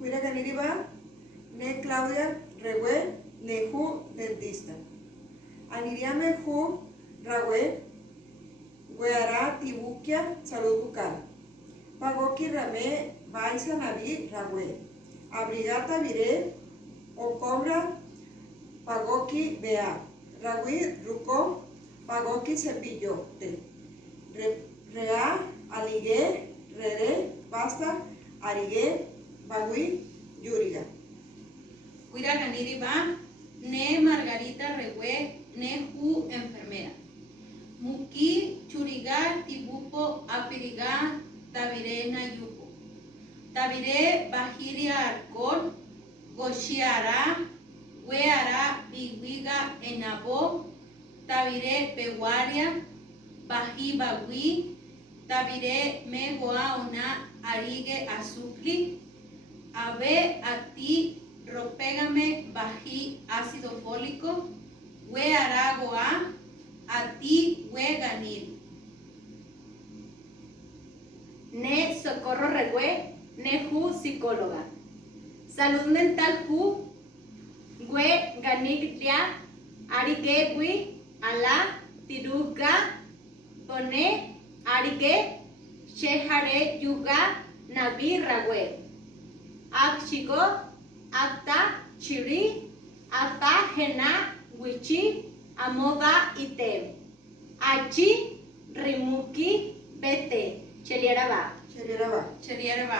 Cuida Caniriba, ne Claudia Regue, Neju dentista. Aniriame Ju Rague, Gueara Tibuquia, salud bucal. Pagoki Rame, Baisa Navi Rague. Abrigata Vire, Ocobra, Pagoki Bea. Rague Ruco, Pagoki Cepillote. Rea, Aligue, Rere, Basta, Arigue, Bagui, Yuriga. Cuida Caniriba, ne Margarita Regue, ne Ju enfermera. Muki Churiga Tibupo Apiriga Tabire Nayupo. Tabire Bajiria Arcón, Goshiara, Weara Biwiga Enabo, Tabire Peguaria, Baji Bagui, Tabire Megoa una Arigue Azukli, Abe Ati Ropégame Baji ácido fólico, Wearagoa, Ati Weganil. Ne Socorro Regue, ne Ju psicóloga. Salud mental Ju, Gue Ganiglia, Arige Gui, Ala, Tiruga, Pone, Arige, Shehare Yuga, Nabi Rague. Akshiko, Akta, Chiri, Ata Hena, Wichi, Amoda Ite. Achi, Rimuki, Bete. Cheliaraba. Cheriaraba. Cheriaraba.